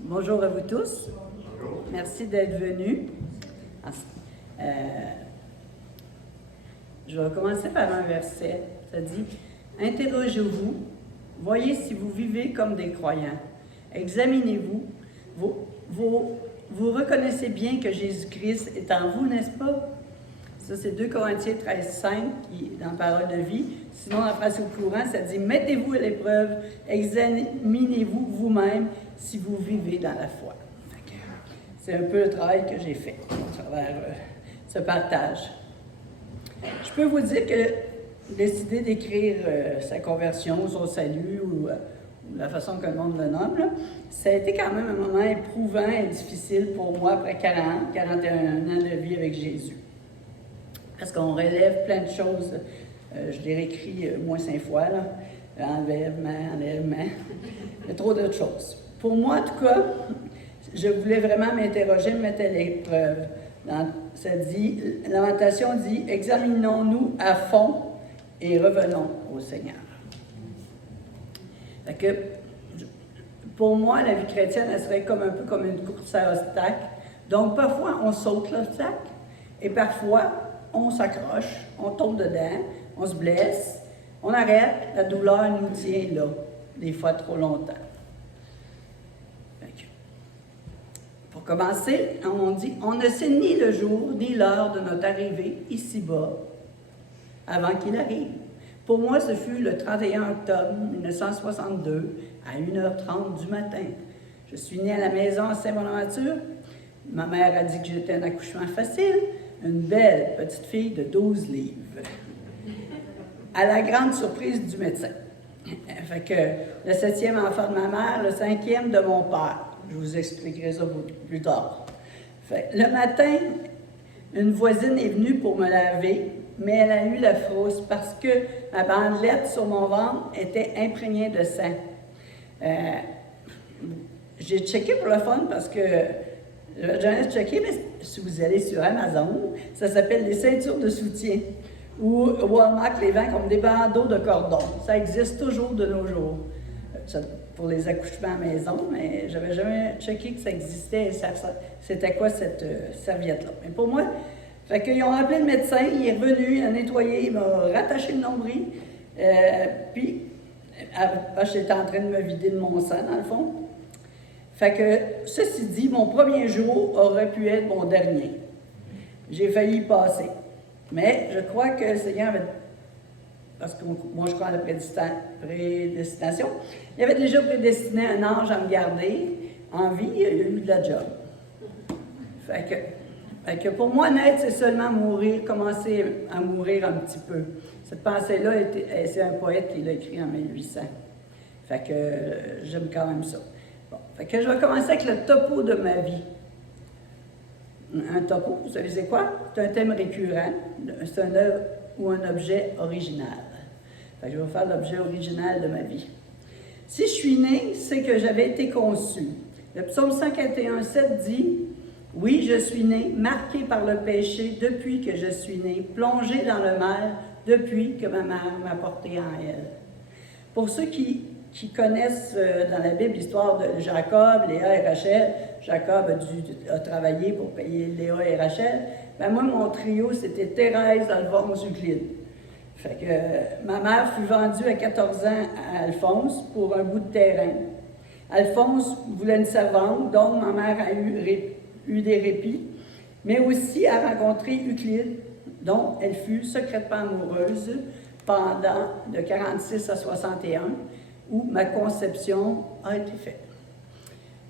Bonjour à vous tous. Merci d'être venus. Je vais commencer par un verset. Ça dit « Interrogez-vous, voyez si vous vivez comme des croyants. Examinez-vous. Vous reconnaissez bien que Jésus-Christ est en vous, n'est-ce pas? » Ça, c'est 2 Corinthiens 13,5 qui est dans la parole de vie. Sinon, la phrase au courant, ça dit « Mettez-vous à l'épreuve, examinez-vous vous-même si vous vivez dans la foi. » C'est un peu le travail que j'ai fait à travers ce partage. Je peux vous dire que décider d'écrire sa conversion, son salut ou la façon que le monde le nomme, là, ça a été quand même un moment éprouvant et difficile pour moi après 41 ans de vie avec Jésus. Parce qu'on relève plein de choses. Je l'ai réécrit moins 5 fois, là. Enlèvement. Il y a trop d'autres choses. Pour moi, en tout cas, je voulais vraiment m'interroger, me mettre à l'épreuve. Ça dit, Lamentation dit « Examinons-nous à fond et revenons au Seigneur. » Fait que, pour moi, la vie chrétienne, elle serait comme un peu comme une course à obstacles. Donc, parfois, on saute l'obstacle et parfois, on s'accroche, on tombe dedans, on se blesse, on arrête, la douleur nous tient là, des fois trop longtemps. Pour commencer, on dit « On ne sait ni le jour ni l'heure de notre arrivée ici-bas avant qu'il arrive. » Pour moi, ce fut le 31 octobre 1962 à 1h30 du matin. Je suis née à la maison à Saint-Bonaventure. Ma mère a dit que j'étais un accouchement facile, une belle petite fille de 12 livres. À la grande surprise du médecin. Fait que le 7e enfant de ma mère, le 5e de mon père. Je vous expliquerai ça plus tard. Fait, le matin, une voisine est venue pour me laver, mais elle a eu la frousse parce que ma bandelette sur mon ventre était imprégnée de sang. J'ai checké pour le fun parce que j'en ai checké, mais si vous allez sur Amazon, ça s'appelle les ceintures de soutien. Ou Walmart les vend comme des bandeaux de cordon. Ça existe toujours de nos jours. Pour les accouchements à la maison, mais je n'avais jamais checké que ça existait et c'était quoi cette serviette-là. Mais pour moi, fait qu'ils ont appelé le médecin, il est revenu, il a nettoyé, il m'a rattaché le nombril, puis j'étais en train de me vider de mon sang, dans le fond. Fait que, ceci dit, mon premier jour aurait pu être mon dernier. J'ai failli y passer. Mais je crois que le Seigneur avait... Parce que moi, je crois à la prédestination. Il avait déjà prédestiné un ange à me garder en vie, il a eu de la job. Fait que pour moi, naître, c'est seulement mourir, commencer à mourir un petit peu. Cette pensée-là, c'est un poète qui l'a écrit en 1800. Fait que j'aime quand même ça. Bon, fait que je vais commencer avec le topo de ma vie. Un topo, vous savez c'est quoi? C'est un thème récurrent, c'est une œuvre ou un objet original. Fait que je vais faire l'objet original de ma vie. Si je suis née, c'est que j'avais été conçue. Le psaume 141,7 dit « Oui, je suis née, marquée par le péché depuis que je suis née, plongée dans le mal depuis que ma mère m'a portée en elle. » Pour ceux qui connaissent dans la Bible l'histoire de Jacob, Léa et Rachel, Jacob a travaillé pour payer Léa et Rachel. Ben moi, mon trio, c'était Thérèse, Alphonse, Euclide. Fait que ma mère fut vendue à 14 ans à Alphonse pour un bout de terrain. Alphonse voulait une servante, donc ma mère a eu des répits, mais aussi a rencontré Euclide, dont elle fut secrètement amoureuse pendant de 46 à 61, où ma conception a été faite.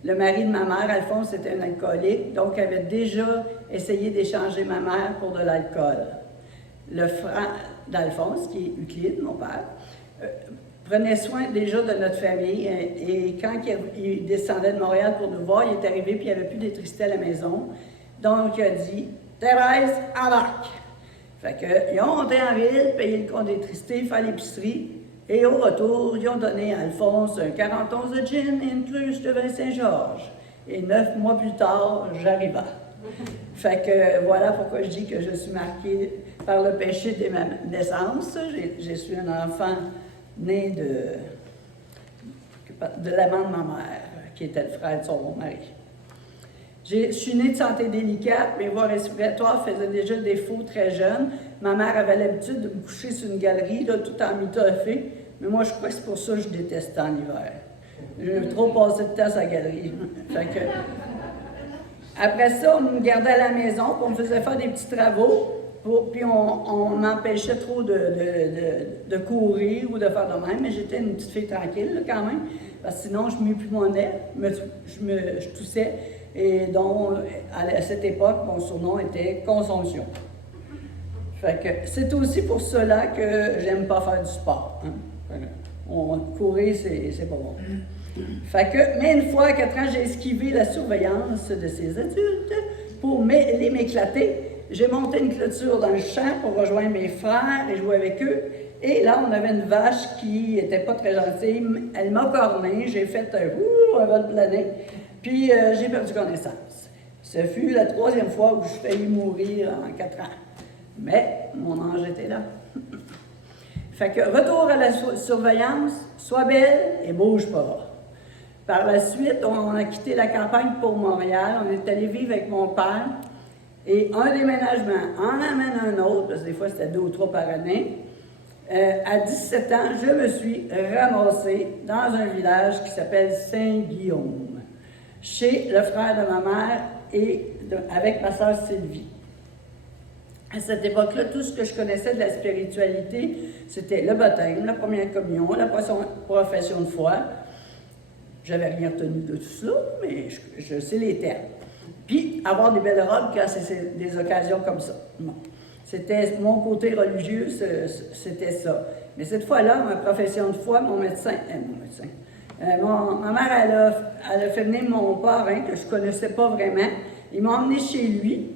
Le mari de ma mère, Alphonse, était un alcoolique, donc avait déjà essayé d'échanger ma mère pour de l'alcool. Le frère d'Alphonse, qui est Euclide, mon père, prenait soin déjà de notre famille et quand il descendait de Montréal pour nous voir, il est arrivé puis il n'y avait plus d'électricité à la maison. Donc il a dit « Thérèse, embarque! » Fait qu'ils ont monté en ville, payé le compte d'électricité, fait l'épicerie. Et au retour, ils ont donné à Alphonse un 41 de gin et une cruche de vin Saint-Georges. Et 9 mois plus tard, j'arrivais. Fait que voilà pourquoi je dis que je suis marquée par le péché dès ma naissance. Je suis un enfant né de l'amant de ma mère, qui était le frère de son mari. Je suis née de santé délicate, mes voies respiratoires faisaient déjà défaut très jeune. Ma mère avait l'habitude de me coucher sur une galerie, là, tout en mitoffée, mais moi je crois que c'est pour ça que je détestais en hiver. J'ai trop passé de temps à la galerie. Fait que, après ça, on me gardait à la maison, puis on me faisait faire des petits travaux, puis on m'empêchait trop de courir ou de faire de même, mais j'étais une petite fille tranquille là, quand même, parce que sinon je m'épumonnais, je toussais, et donc à cette époque, mon surnom était Consomption. Fait que c'est aussi pour cela que j'aime pas faire du sport. Hein. Courir, c'est pas bon. Fait que, mais une fois à 4 ans, j'ai esquivé la surveillance de ces adultes pour les m'éclater. J'ai monté une clôture dans le champ pour rejoindre mes frères et jouer avec eux. Et là, on avait une vache qui était pas très gentille. Elle m'a corné, j'ai fait un vol plané, puis j'ai perdu connaissance. Ce fut la 3e fois où je faillis mourir en 4 ans. Mais mon ange était là. Fait que retour à la surveillance, sois belle et bouge pas. Par la suite, on a quitté la campagne pour Montréal. On est allé vivre avec mon père. Et un déménagement en amène un autre, parce que des fois c'était 2 ou 3 par année. À 17 ans, je me suis ramassée dans un village qui s'appelle Saint-Guillaume, chez le frère de ma mère et avec ma sœur Sylvie. À cette époque-là, tout ce que je connaissais de la spiritualité, c'était le baptême, la première communion, la profession de foi. J'avais rien retenu de tout ça, mais je sais les termes. Puis, avoir des belles robes quand c'est des occasions comme ça. Bon. C'était mon côté religieux, c'était ça. Mais cette fois-là, ma profession de foi, ma mère, elle a fait venir mon parrain, que je ne connaissais pas vraiment. Il m'a emmené chez lui,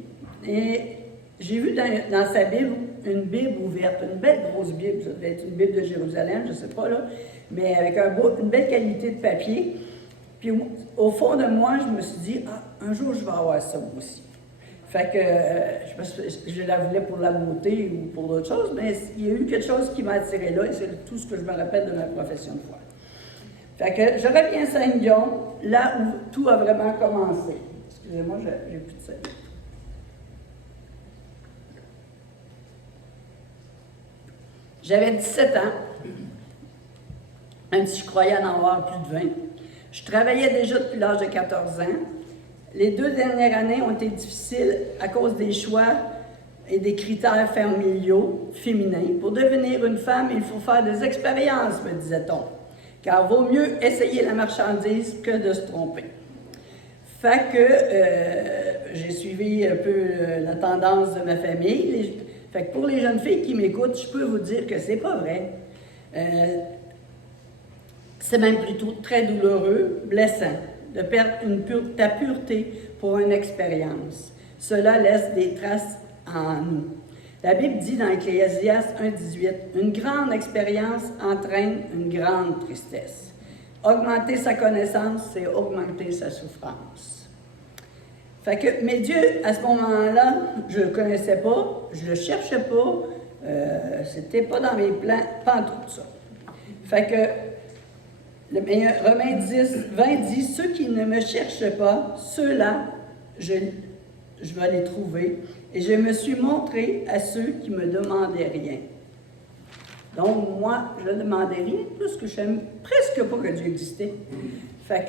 et j'ai vu dans sa Bible une Bible ouverte, une belle grosse Bible, ça devait être une Bible de Jérusalem, je ne sais pas, là, mais avec une belle qualité de papier. Puis au fond de moi, je me suis dit, un jour je vais avoir ça moi aussi. Fait que je la voulais pour la beauté ou pour d'autres choses, mais il y a eu quelque chose qui m'a attiré là, et c'est tout ce que je me rappelle de ma profession de foi. Fait que je reviens à Saint-Guillaume, là où tout a vraiment commencé. Excusez-moi, j'ai plus de salive. J'avais 17 ans, même si je croyais en avoir plus de 20. Je travaillais déjà depuis l'âge de 14 ans. Les 2 dernières années ont été difficiles à cause des choix et des critères familiaux féminins. Pour devenir une femme, il faut faire des expériences, me disait-on, car vaut mieux essayer la marchandise que de se tromper. Fait que j'ai suivi un peu la tendance de ma famille. Fait que pour les jeunes filles qui m'écoutent, je peux vous dire que c'est pas vrai. C'est même plutôt très douloureux, blessant, de perdre ta pureté pour une expérience. Cela laisse des traces en nous. La Bible dit dans Ecclésiaste 1,18, « Une grande expérience entraîne une grande tristesse. Augmenter sa connaissance, c'est augmenter sa souffrance. » Fait que, mais Dieu, à ce moment-là, je ne le connaissais pas, je ne le cherchais pas, c'était pas dans mes plans, pas en tout ça. Fait que, Romains 20 dit, « Ceux qui ne me cherchent pas, ceux-là, je vais les trouver, et je me suis montré à ceux qui me demandaient rien. » Donc, moi, je ne demandais rien, parce que je ne savais presque pas que Dieu existait. Fait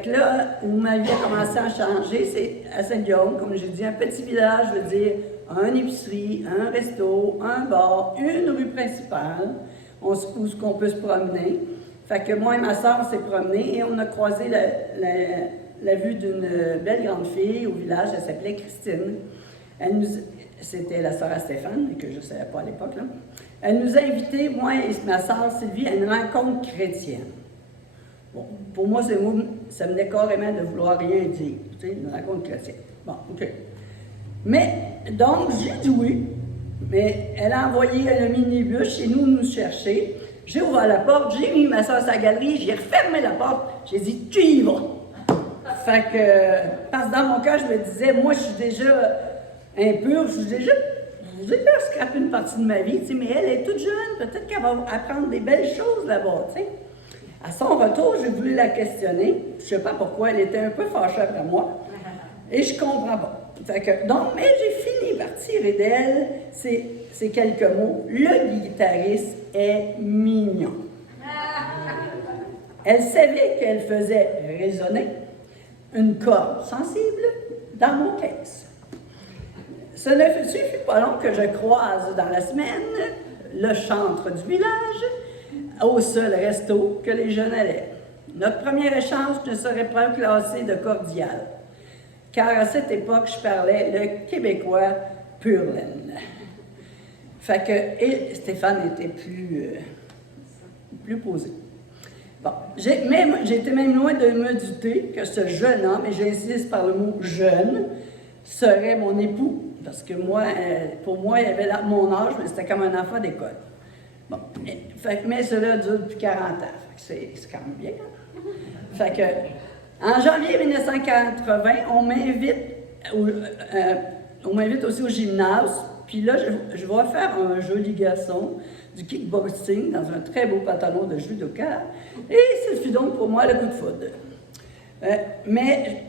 que là, où ma vie a commencé à changer, c'est à Saint-Guillaume, comme j'ai dit, un petit village, je veux dire, une épicerie, un resto, un bar, une rue principale, où on peut se promener. Fait que moi et ma soeur, on s'est promenés et on a croisé la vue d'une belle grande fille au village, elle s'appelait Christine. C'était la sœur à Stéphane, que je ne savais pas à l'époque, là. Elle nous a invités, moi et ma soeur Sylvie, à une rencontre chrétienne. Bon, pour moi, ça venait carrément de vouloir rien dire, tu sais, une rencontre chrétienne. Bon, OK. Mais, donc, j'ai dit oui, mais elle a envoyé le minibus chez nous chercher. J'ai ouvert la porte, j'ai mis ma soeur à sa galerie, j'ai refermé la porte, j'ai dit « Tu y vas! » Fait que, parce que dans mon cas, je me disais, moi, je suis déjà impure, je suis déjà scraper une partie de ma vie, tu sais, mais elle est toute jeune, peut-être qu'elle va apprendre des belles choses là-bas, tu sais. À son retour, j'ai voulu la questionner. Je ne sais pas pourquoi, elle était un peu fâchée après moi. Et je comprends pas. Fait que, donc, mais j'ai fini par tirer d'elle ces quelques mots. Le guitariste est mignon. Elle savait qu'elle faisait résonner une corde sensible dans mon caisse. Ce ne suffit pas long que je croise dans la semaine le chantre du village au seul resto que les jeunes allaient. Notre premier échange ne serait pas classé de cordial, car à cette époque, je parlais le québécois pur laine. Fait que, et Stéphane était plus posé. Bon, j'étais même loin de me douter que ce jeune homme, et j'insiste par le mot jeune, serait mon époux. Parce que moi, pour moi, il avait mon âge, mais c'était comme un enfant d'école. Bon, mais cela dure depuis 40 ans. C'est quand même bien. Hein? Fait que, en janvier 1980, on m'invite aussi au gymnase. Puis là, je vais faire un joli garçon du kickboxing dans un très beau pantalon de judoka. Et ce fut donc pour moi le coup de foudre. Mais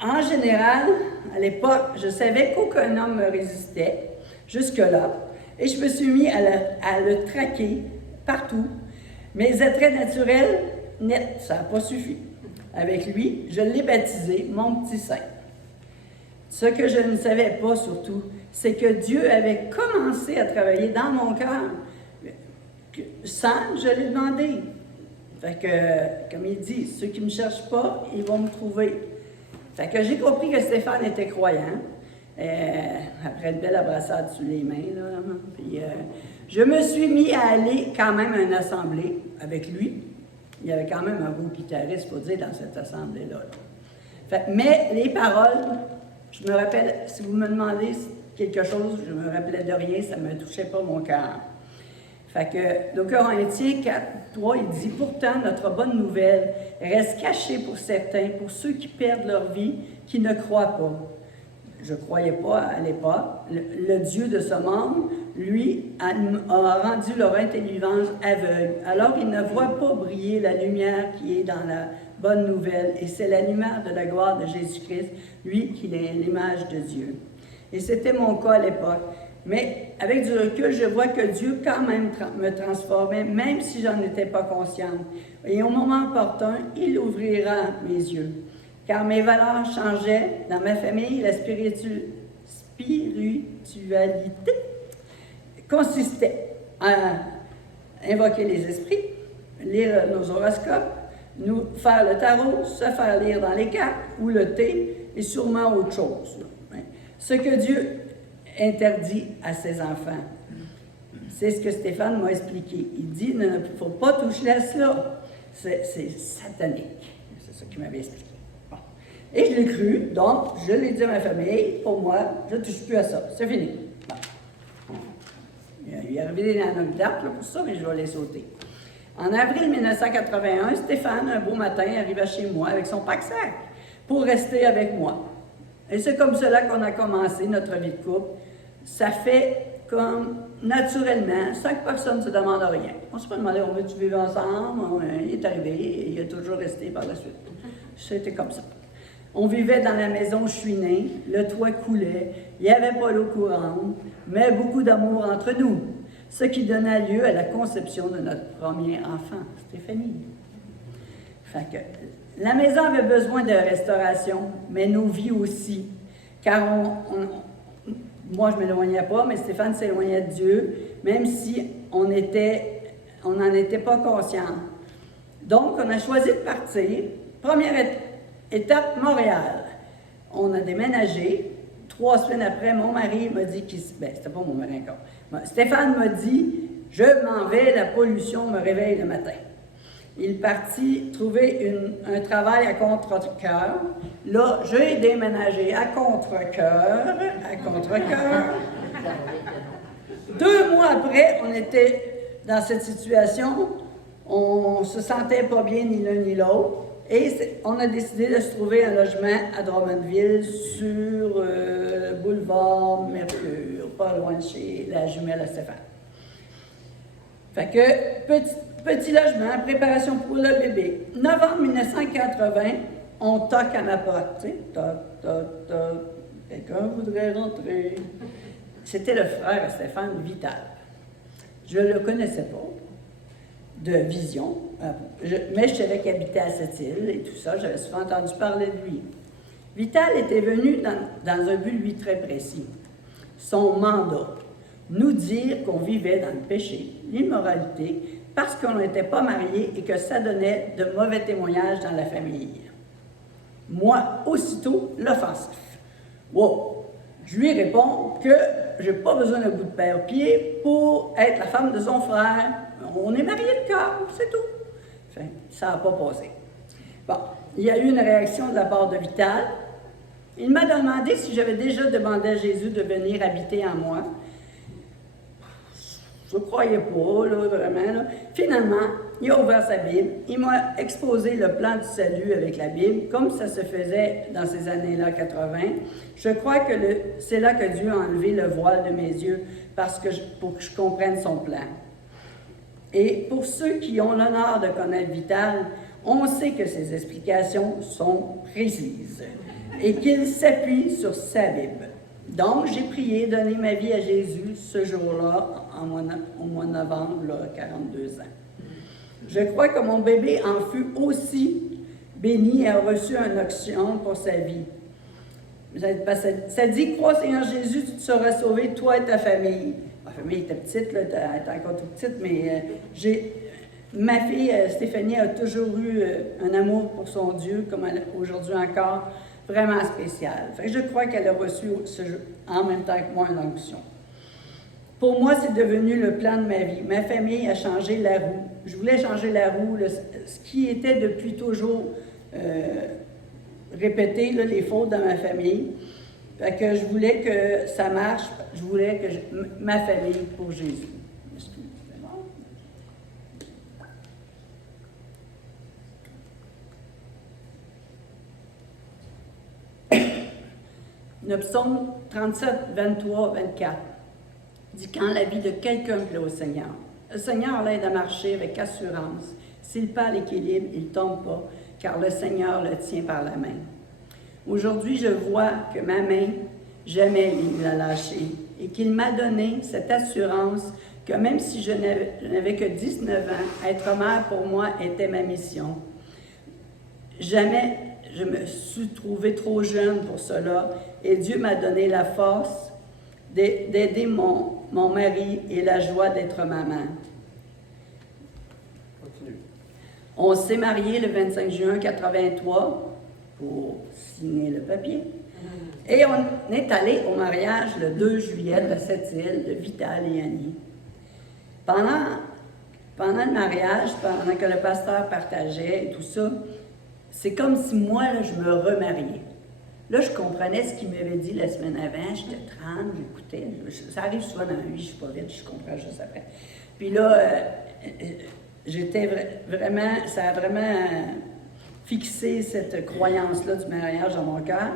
en général, à l'époque, je savais qu'aucun homme me résistait jusque-là. Et je me suis mis à le traquer partout. Mes attraits naturels, net, ça n'a pas suffi. Avec lui, je l'ai baptisé mon petit saint. Ce que je ne savais pas surtout, c'est que Dieu avait commencé à travailler dans mon cœur sans que je l'ai demandé. Fait que, comme il dit, ceux qui ne me cherchent pas, ils vont me trouver. Fait que j'ai compris que Stéphane était croyant. Après une belle abrassade sous les mains, là, puis, je me suis mis à aller quand même à une assemblée avec lui. Il y avait quand même un beau guitariste, il faut dire, dans cette assemblée-là. Mais les paroles, je me rappelle, si vous me demandez quelque chose, je me rappelais de rien, ça ne me touchait pas mon cœur. Fait que, le Corinthiens 4:3, il dit « Pourtant, notre bonne nouvelle reste cachée pour certains, pour ceux qui perdent leur vie, qui ne croient pas. » Je ne croyais pas à l'époque. Le Dieu de ce monde, lui, a rendu leur intelligence aveugle. Alors, ils ne voient pas briller la lumière qui est dans la bonne nouvelle. Et c'est la lumière de la gloire de Jésus-Christ, lui qui est l'image de Dieu. Et c'était mon cas à l'époque. Mais avec du recul, je vois que Dieu quand même me transformait, même si j'en étais pas consciente. Et au moment opportun, il ouvrira mes yeux. Car mes valeurs changeaient. Dans ma famille, la spiritualité consistait à invoquer les esprits, lire nos horoscopes, nous faire le tarot, se faire lire dans les cartes ou le thé, et sûrement autre chose. Ce que Dieu interdit à ses enfants. C'est ce que Stéphane m'a expliqué. Il dit, il ne faut pas toucher à cela. C'est satanique. C'est ce qu'il m'avait expliqué. Bon. Et je l'ai cru, donc je l'ai dit à ma famille, pour moi, je ne touche plus à ça. C'est fini. Bon. Il est arrivé des anecdotes pour ça, mais je vais les sauter. En avril 1981, Stéphane, un beau matin, arriva chez moi avec son pack-sac pour rester avec moi. Et c'est comme cela qu'on a commencé notre vie de couple. Ça fait comme naturellement, sans que personne ne se demande rien. On ne s'est pas demandé, on veut-tu vivre ensemble? Il est arrivé et il a toujours resté par la suite. C'était comme ça. On vivait dans la maison où je suis née, le toit coulait, il n'y avait pas l'eau courante, mais beaucoup d'amour entre nous, ce qui donna lieu à la conception de notre premier enfant, Stéphanie. Fait que, la maison avait besoin de restauration, mais nos vies aussi, car moi je ne m'éloignais pas, mais Stéphane s'éloignait de Dieu, même si on n'en était pas conscient. Donc, on a choisi de partir. Première étape, Montréal. On a déménagé. 3 semaines après, mon mari m'a dit c'était pas mon mari encore. Stéphane m'a dit, je m'en vais, la pollution me réveille le matin. Il est parti trouver un travail à contre-cœur. Là, j'ai déménagé à contre-cœur. 2 mois après, on était dans cette situation. On se sentait pas bien ni l'un ni l'autre. Et on a décidé de se trouver un logement à Drummondville sur le boulevard Mercure, pas loin de chez la jumelle à Stéphane. Fait que, petit logement, préparation pour le bébé. Novembre 1980, on toque à ma porte, tu sais, toc, toc, toc, quelqu'un voudrait rentrer. C'était le frère Stéphane Vital. Je ne le connaissais pas, de vision, mais je savais qu'il habitait à cette île et tout ça, j'avais souvent entendu parler de lui. Vital était venu dans un but, lui, très précis. Son mandat, nous dire qu'on vivait dans le péché, l'immoralité, parce qu'on n'était pas mariés et que ça donnait de mauvais témoignages dans la famille. Moi, aussitôt, l'offensif. Wow! Je lui réponds que je n'ai pas besoin d'un bout de père-pied pour être la femme de son frère. On est mariés de cœur, c'est tout. Enfin, ça n'a pas passé. Bon, il y a eu une réaction de la part de Vital. Il m'a demandé si j'avais déjà demandé à Jésus de venir habiter en moi. Je ne croyais pas, là, vraiment. Là. Finalement, il a ouvert sa Bible. Il m'a exposé le plan du salut avec la Bible, comme ça se faisait dans ces années-là, 80. Je crois que c'est là que Dieu a enlevé le voile de mes yeux pour que je comprenne son plan. Et pour ceux qui ont l'honneur de connaître Vital, on sait que ses explications sont précises et qu'il s'appuie sur sa Bible. Donc, j'ai prié, donné ma vie à Jésus ce jour-là, au mois de novembre, là, 42 ans. Je crois que mon bébé en fut aussi béni et a reçu une onction pour sa vie. Ça dit, crois Seigneur Jésus, tu seras sauvé, toi et ta famille. Ma famille était petite, là, elle était encore toute petite, mais ma fille Stéphanie a toujours eu un amour pour son Dieu, comme aujourd'hui encore, vraiment spécial. Fait que je crois qu'elle a reçu en même temps que moi une onction. Pour moi, c'est devenu le plan de ma vie. Ma famille a changé la roue. Je voulais changer la roue, ce qui était depuis toujours répété, là, les fautes dans ma famille. Fait que je voulais que ça marche. Je voulais que ma famille pour Jésus. Le psaume 37, 23, 24 dit « Quand la vie de quelqu'un plaît au Seigneur, le Seigneur l'aide à marcher avec assurance. S'il perd l'équilibre, il ne tombe pas, car le Seigneur le tient par la main. » Aujourd'hui, je vois que ma main, jamais il ne l'a lâchée, et qu'il m'a donné cette assurance que même si je n'avais que 19 ans, être mère pour moi était ma mission. Jamais je me suis trouvée trop jeune pour cela, et Dieu m'a donné la force d'aider mon mari et la joie d'être maman. Continue. On s'est mariés le 25 juin 83 pour signer le papier. Et on est allé au mariage le 2 juillet de cette île de Vital et Annie. Pendant le mariage, pendant que le pasteur partageait et tout ça, c'est comme si moi, là, je me remariais. Là, je comprenais ce qu'il m'avait dit la semaine avant, j'étais tremble, j'écoutais. Ça arrive souvent dans la vie, je suis pas vite, je comprends juste après. Puis là, j'étais vraiment, ça a vraiment fixé cette croyance-là du mariage dans mon cœur.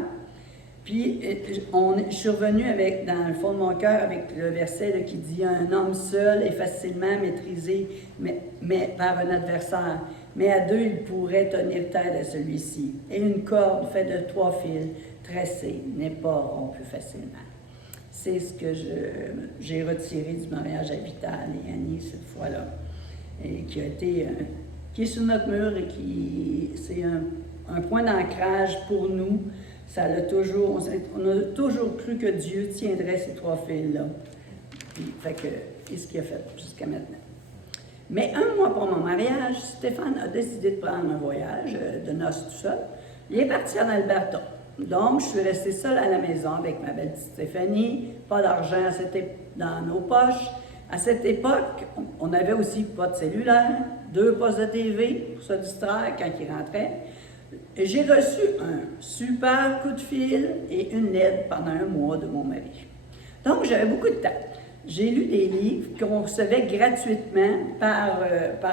Puis, je suis revenue dans le fond de mon cœur avec le verset là, qui dit « Un homme seul est facilement maîtrisé mais par un adversaire, mais à deux, il pourrait tenir tête à celui-ci. Et une corde faite de 3 fils tressés n'est pas rompue facilement. » C'est ce que j'ai retiré du mariage à Vital et Annie cette fois-là, et qui est sur notre mur et c'est un point d'ancrage pour nous. On a toujours cru que Dieu tiendrait ces 3 fils-là. Fait que, c'est ce qu'il a fait jusqu'à maintenant. Mais 1 mois pour mon mariage, Stéphane a décidé de prendre un voyage de noces tout seul. Il est parti en Alberta. Donc, je suis restée seule à la maison avec ma belle petite Stéphanie. Pas d'argent dans nos poches. À cette époque, on n'avait aussi pas de cellulaire, 2 postes de TV pour se distraire quand il rentrait. J'ai reçu un super coup de fil et une lettre pendant 1 mois de mon mari. Donc, j'avais beaucoup de temps. J'ai lu des livres qu'on recevait gratuitement par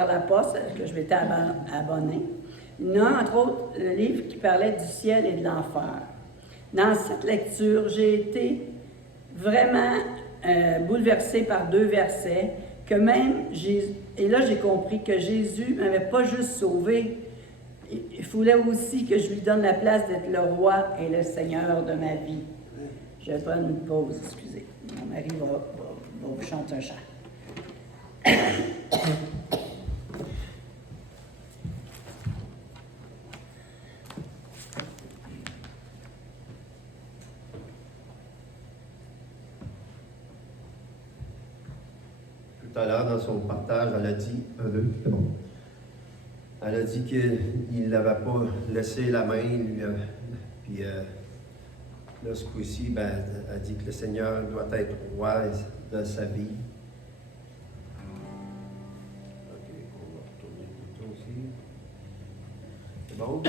la poste, que je m'étais abonnée. Il y en a entre autres le livre qui parlait du ciel et de l'enfer. Dans cette lecture, j'ai été vraiment bouleversée par 2 versets que même et là j'ai compris que Jésus ne m'avait pas juste sauvé, il fallait aussi que je lui donne la place d'être le roi et le Seigneur de ma vie. Je vais prendre une pause, excusez. Mon mari va vous chanter un chant. Tout à l'heure, dans son partage, elle a dit, c'est bon. Elle a dit qu'il n'avait pas laissé la main, puis là, ce coup-ci, ben, elle a dit que le Seigneur doit être roi de sa vie. Ok, on va retourner le bouton aussi. C'est bon?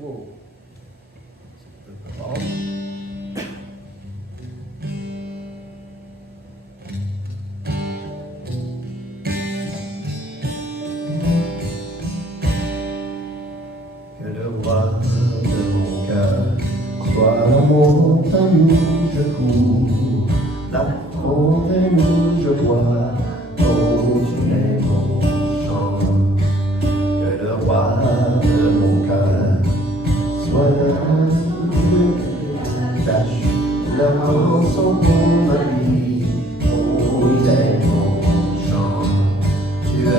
Wow! C'est un peu fort. Montagne où je cours, la fontaine où je bois, oh tu es mon chant. Que le roi de mon cœur soit là, cache la rançon pour ma vie, oh il est mon chant. Tu es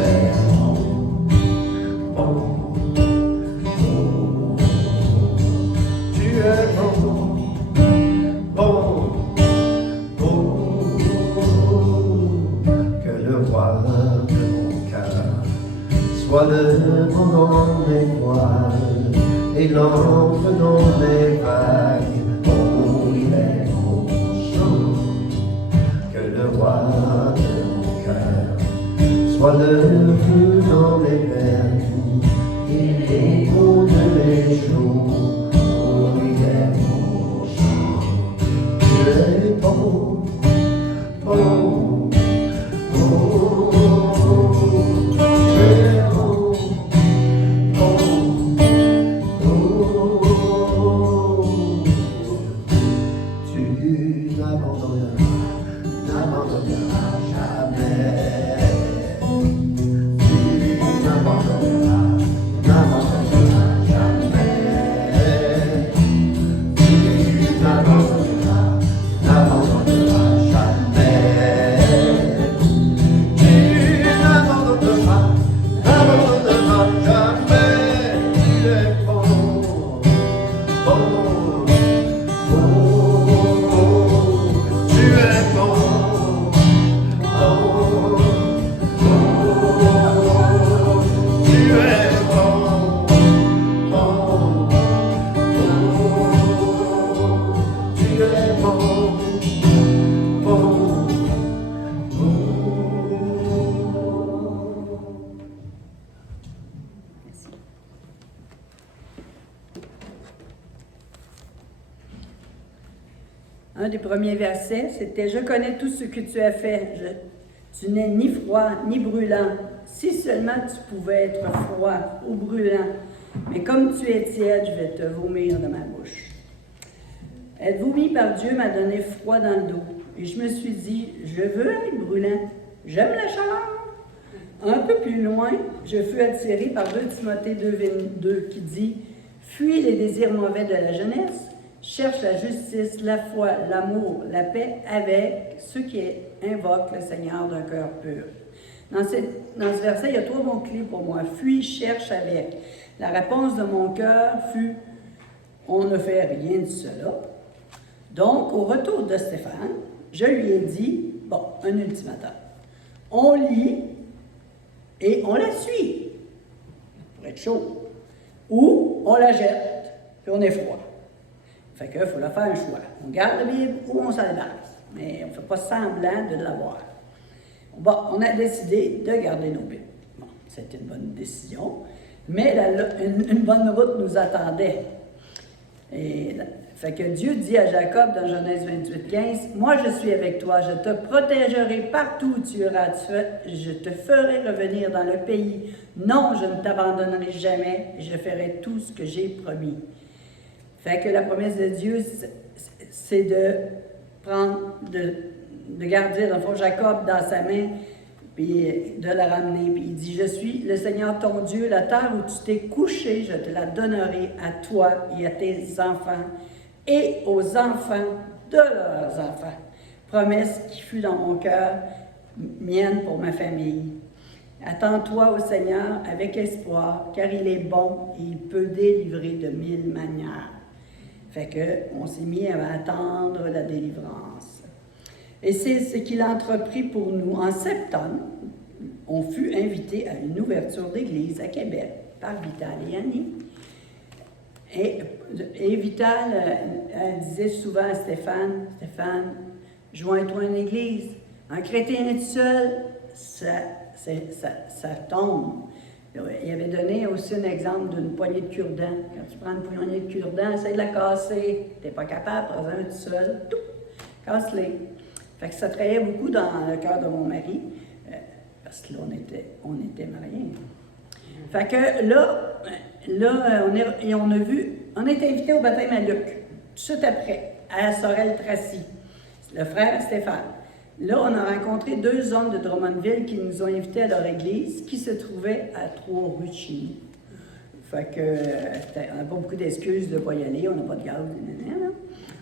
soit le vent dans mes voiles et l'encre dans mes vagues, oh il est mon chant. Que le roi de mon cœur soit le feu dans mes veines et l'écho de mes jours, oh il est mon chant. Tu es bon, bon, bon. Un des premiers versets, c'était « Je connais tout ce que tu as fait. Tu n'es ni froid ni brûlant. Si seulement tu pouvais être froid ou brûlant. Mais comme tu es tiède, je vais te vomir de ma bouche. » Être vomi par Dieu m'a donné froid dans le dos. Et je me suis dit, je veux être brûlant. J'aime la chaleur. Un peu plus loin, je fus attiré par 2 Timothée 2,22 qui dit « Fuis les désirs mauvais de la jeunesse. Cherche la justice, la foi, l'amour, la paix avec ceux qui invoquent le Seigneur d'un cœur pur. » Dans ce verset, il y a 3 mots-clés pour moi. Fuis, cherche avec. La réponse de mon cœur fut « On ne fait rien de cela. » Donc, au retour de Stéphane, je lui ai dit « Bon, un ultimatum. On lit et on la suit pour être chaud. Ou on la jette puis on est froid. Fait qu'il faut la faire un choix. On garde la Bible ou on s'en débarrasse. Mais on ne fait pas semblant de l'avoir. Bon, on a décidé de garder nos Bibles. Bon, c'était une bonne décision. Mais une bonne route nous attendait. Et, fait que Dieu dit à Jacob dans Genèse 28, 15, « Moi je suis avec toi, je te protégerai partout où tu iras, je te ferai revenir dans le pays. Non, je ne t'abandonnerai jamais, et je ferai tout ce que j'ai promis. » Fait que la promesse de Dieu, c'est de garder, dans le fond, Jacob dans sa main, puis de la ramener. Puis il dit, « Je suis le Seigneur ton Dieu, la terre où tu t'es couché, je te la donnerai à toi et à tes enfants, et aux enfants de leurs enfants. » Promesse qui fut dans mon cœur, mienne pour ma famille. Attends-toi au Seigneur avec espoir, car il est bon et il peut délivrer de 1000 manières. Fait qu'on s'est mis à attendre la délivrance. Et c'est ce qu'il a entrepris pour nous. En septembre, on fut invité à une ouverture d'église à Québec par Vital et Annie. Et Vital, elle disait souvent à Stéphane, « Stéphane, joins-toi à une église. Un chrétien est seul, ça tombe. » Il avait donné aussi un exemple d'une poignée de cure-dents. Quand tu prends une poignée de cure-dents, essaie de la casser. Tu n'es pas capable, prends-en un tout seul, tout, casse-les. Fait que ça travaillait beaucoup dans le cœur de mon mari, parce que là, on était mariés. Fait que là on a été invité au baptême à Luc, tout de suite après, à Sorel-Tracy, le frère Stéphane. Là, on a rencontré 2 hommes de Drummondville qui nous ont invités à leur église, qui se trouvait à 3 rues de chez nous. Fait que, on n'a pas beaucoup d'excuses de ne pas y aller, on n'a pas de gaz, là.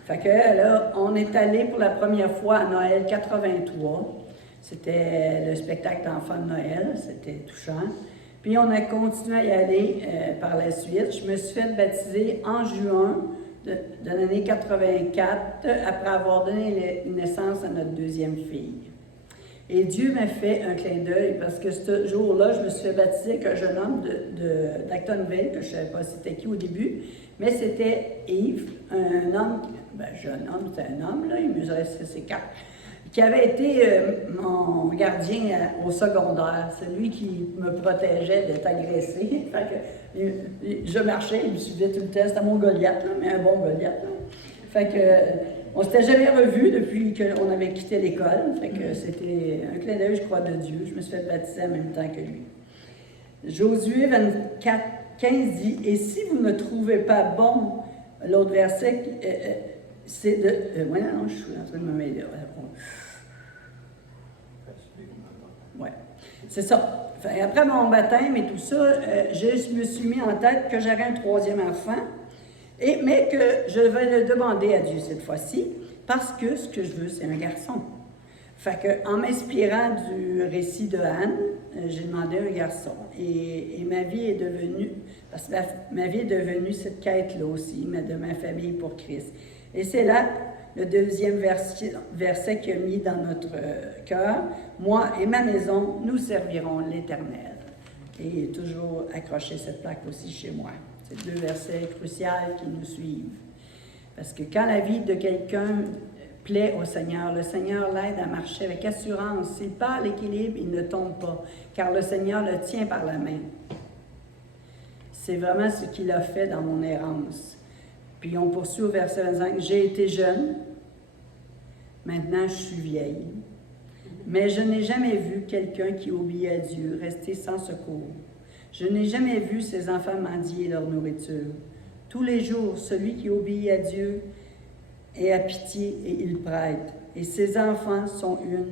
Fait que là, on est allé pour la première fois à Noël 83. C'était le spectacle d'enfants de Noël, c'était touchant. Puis on a continué à y aller par la suite. Je me suis fait baptiser en juin de l'année 84, après avoir donné naissance à notre 2e fille. Et Dieu m'a fait un clin d'œil, parce que ce jour-là, je me suis fait baptiser avec un jeune homme d'Actonville, que je ne savais pas c'était qui au début, mais c'était Yves, un homme, jeune homme, c'était un homme, là, il mesurait ses 4, qui avait été mon gardien au secondaire. C'est lui qui me protégeait d'être agressé. Fait que, je marchais, il me suivait tout le temps. C'était mon Goliath, là, mais un bon Goliath. Là. Fait que, on s'était jamais revus depuis qu'on avait quitté l'école. Fait que c'était un clin d'œil, je crois, de Dieu. Je me suis fait baptiser en même temps que lui. Josué 24, 15 dit, « Et si vous ne trouvez pas bon, l'autre verset, c'est de... voilà, non, je suis en train de me mêler. Ouais, c'est ça. Après mon baptême et tout ça, je me suis mis en tête que j'aurais un 3e enfant, mais que je vais le demander à Dieu cette fois-ci, parce que ce que je veux, c'est un garçon. Fait que, en m'inspirant du récit de Anne, j'ai demandé un garçon. Et ma vie est devenue, parce que ma vie est devenue cette quête-là aussi, de ma famille pour Christ. Et c'est là le 2e verset qu'il a mis dans notre cœur. « Moi et ma maison, nous servirons l'Éternel. » Et toujours accroché cette plaque aussi chez moi. C'est 2 versets cruciaux qui nous suivent. Parce que quand la vie de quelqu'un plaît au Seigneur, le Seigneur l'aide à marcher avec assurance. S'il perd l'équilibre, il ne tombe pas, car le Seigneur le tient par la main. C'est vraiment ce qu'il a fait dans mon errance. Puis on poursuit au verset 25, « J'ai été jeune, maintenant je suis vieille, mais je n'ai jamais vu quelqu'un qui obéit à Dieu rester sans secours. Je n'ai jamais vu ses enfants mendier leur nourriture. Tous les jours, celui qui obéit à Dieu est à pitié et il prête, et ses enfants sont une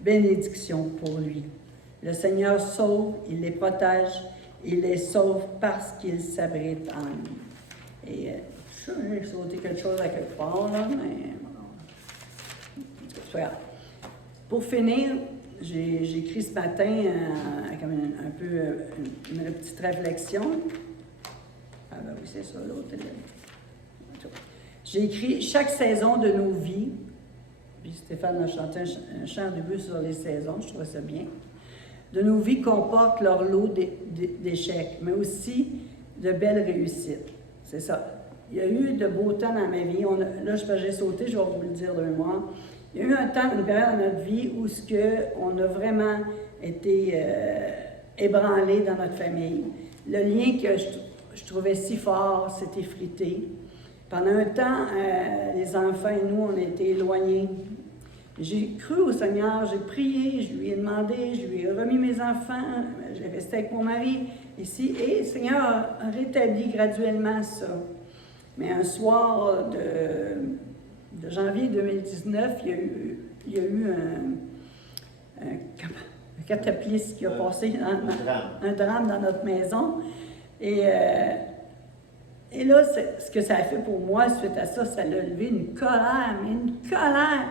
bénédiction pour lui. Le Seigneur sauve, il les protège, il les sauve parce qu'il s'abrite en lui. » Et j'ai sauté quelque chose à quelque part, là, mais c'est pas grave. Pour finir, j'ai écrit ce matin comme une petite réflexion. Ah ben oui, c'est ça, l'autre. J'ai écrit « Chaque saison de nos vies », puis Stéphane a chanté un chant de début sur les saisons, je trouvais ça bien, de nos vies comportent leur lot d'échecs, mais aussi de belles réussites. C'est ça. Il y a eu de beaux temps dans ma vie. Là, j'ai sauté, je vais vous le dire d'un mois. Il y a eu un temps, une période dans notre vie où on a vraiment été ébranlés dans notre famille. Le lien que je trouvais si fort s'est effrité. Pendant un temps, les enfants et nous, on a été éloignés. J'ai cru au Seigneur, j'ai prié, je lui ai demandé, je lui ai remis mes enfants, j'ai resté avec mon mari ici, et le Seigneur a rétabli graduellement ça. Mais un soir de janvier 2019, il y a eu un cataclysme qui a passé, un drame dans notre maison. Et là, ce que ça a fait pour moi, suite à ça, ça a levé une colère, mais une colère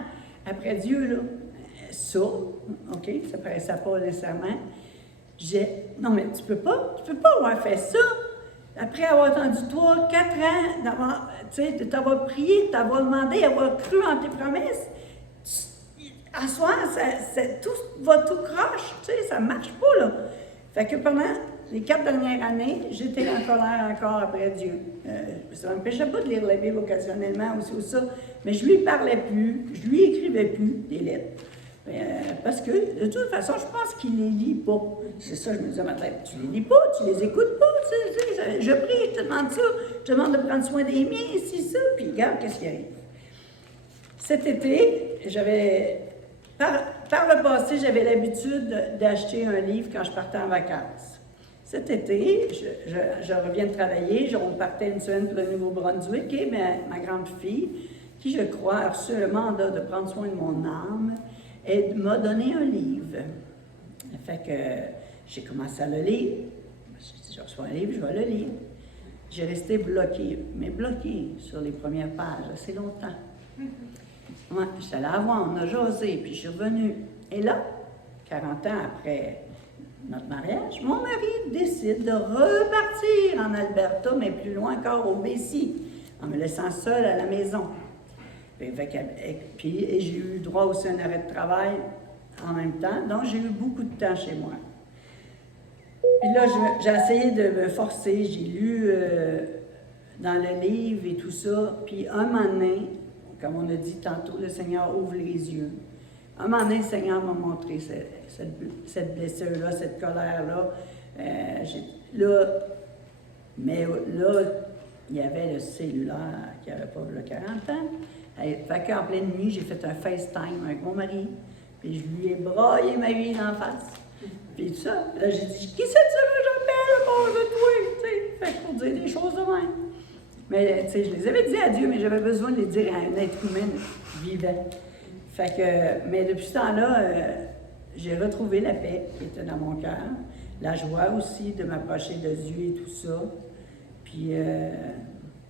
après Dieu, là. Ça, OK, ça paraissait pas nécessairement. Non, mais tu peux pas avoir fait ça. Après avoir attendu 3, 4 ans, de t'avoir prié, de t'avoir demandé, d'avoir cru en tes promesses. À soir, tout va tout croche, ça ne marche pas, là. Fait que pendant les 4 dernières années, j'étais en colère encore après Dieu. Ça ne m'empêchait pas de lire la Bible occasionnellement ou ça, mais je lui parlais plus, je lui écrivais plus des lettres. Parce que, de toute façon, je pense qu'il les lit pas. C'est ça, je me disais à ma tête, tu les lis pas, tu les écoutes pas, je prie, je te demande ça, je te demande de prendre soin des miens, ici, ça, puis regarde, qu'est-ce qui arrive. Cet été, par le passé, j'avais l'habitude d'acheter un livre quand je partais en vacances. Cet été, je reviens de travailler, on partait une semaine pour le Nouveau-Brunswick, et ma grande fille, qui, je crois, a reçu le mandat de prendre soin de mon âme, et m'a donné un livre. Fait que j'ai commencé à le lire. J'ai dit, je reçois un livre, je vais le lire. J'ai resté bloquée sur les premières pages assez longtemps. Ouais, j'étais allée à voir, on a jasé, puis je suis revenue. Et là, 40 ans après notre mariage, mon mari décide de repartir en Alberta, mais plus loin encore au BC, en me laissant seule à la maison. Puis j'ai eu droit aussi à un arrêt de travail en même temps, donc j'ai eu beaucoup de temps chez moi. Puis là, j'ai essayé de me forcer, j'ai lu dans le livre et tout ça, puis un moment donné, comme on a dit tantôt, le Seigneur ouvre les yeux. Un moment donné, le Seigneur m'a montré cette blessure-là, cette colère-là. Mais là, il y avait le cellulaire qui n'avait pas le 40 ans. Fait qu'en pleine nuit, j'ai fait un FaceTime avec mon mari, puis je lui ai braillé ma vie d'en face. Puis tout ça. Là, j'ai dit, qui c'est ça que j'appelle, bon, de toi? Fait que pour dire des choses de même. Mais, tu sais, je les avais dit à Dieu, mais j'avais besoin de les dire à un être humain vivant. Fait que, mais depuis ce temps-là, j'ai retrouvé la paix qui était dans mon cœur, la joie aussi de m'approcher de Dieu et tout ça. Puis,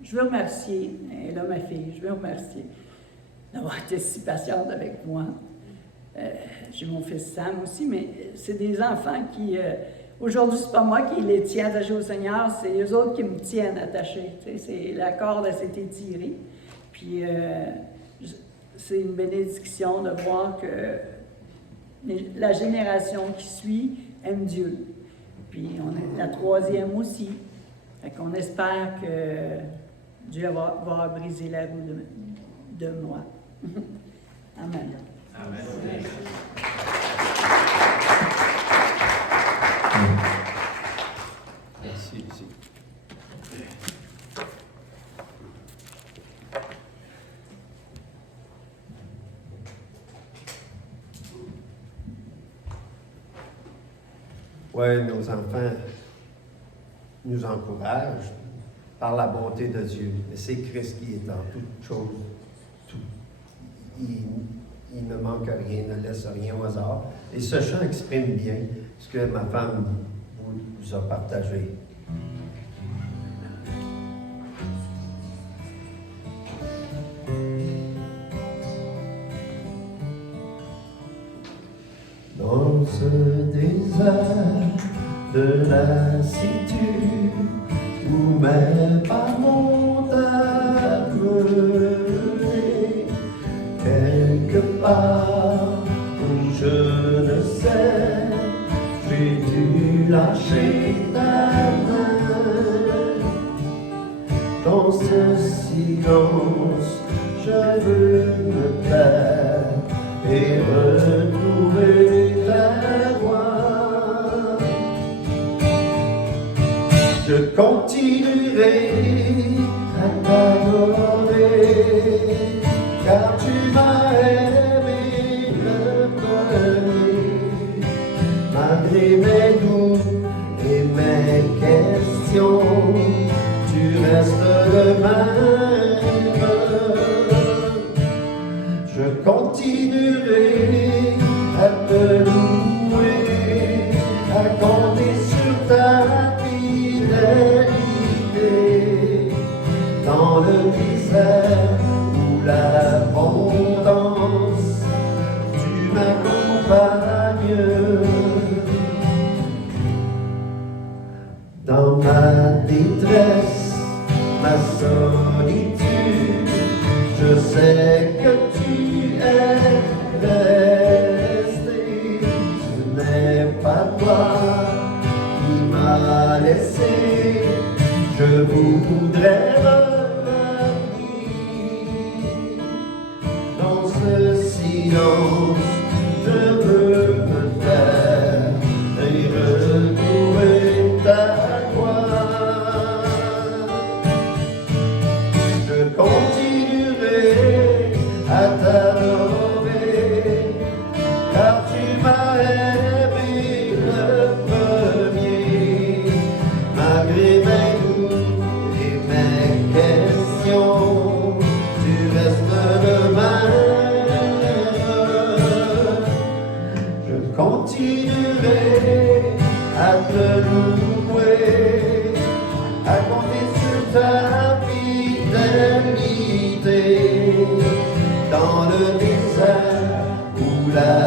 je veux remercier, et là, ma fille, je veux remercier d'avoir été si patiente avec moi. J'ai mon fils Sam aussi, mais c'est des enfants qui... aujourd'hui, c'est pas moi qui les tiens attachés au Seigneur, c'est eux autres qui me tiennent attachés. C'est la corde, elle s'est étirée. Puis, c'est une bénédiction de voir que la génération qui suit aime Dieu. Puis, on est la troisième aussi. Fait qu'on espère que Dieu va briser la roue de moi. Amen. Amen. Merci, Lucie. Oui, nos enfants nous encouragent par la bonté de Dieu. Mais c'est Christ qui est dans toute chose. Tout. Il ne manque rien, ne laisse rien au hasard. Et ce chant exprime bien ce que ma femme vous a partagé. Dans ce désert de lassitude où mes pas m'ont appelé, quelque part où je ne sais, j'ai dû lâcher ta main. Dans ce silence, je veux me taire et retrouver ta voix. Je continuerai à t'adorer car tu m'as aimé le premier. Malgré mes doutes et mes questions, tu restes le même. Je continuerai à te louer, à compter sur ta fidélité. Dans le désert ou l'abondance, tu m'accompagnes. Dans ma détresse, ma solitude, je sais que tu es resté. Ce n'est pas toi qui m'as laissé, je voudrais revenir. Dans ce silence, je veux me taire et retrouver ta gloire. Je continuerai à t'adorer, car tu m'as aimé le premier. Malgré mes doutes et mes questions, tu restes le même. Je continuerai à te louer, à compter sur ta fidélité. Dans le désert ou la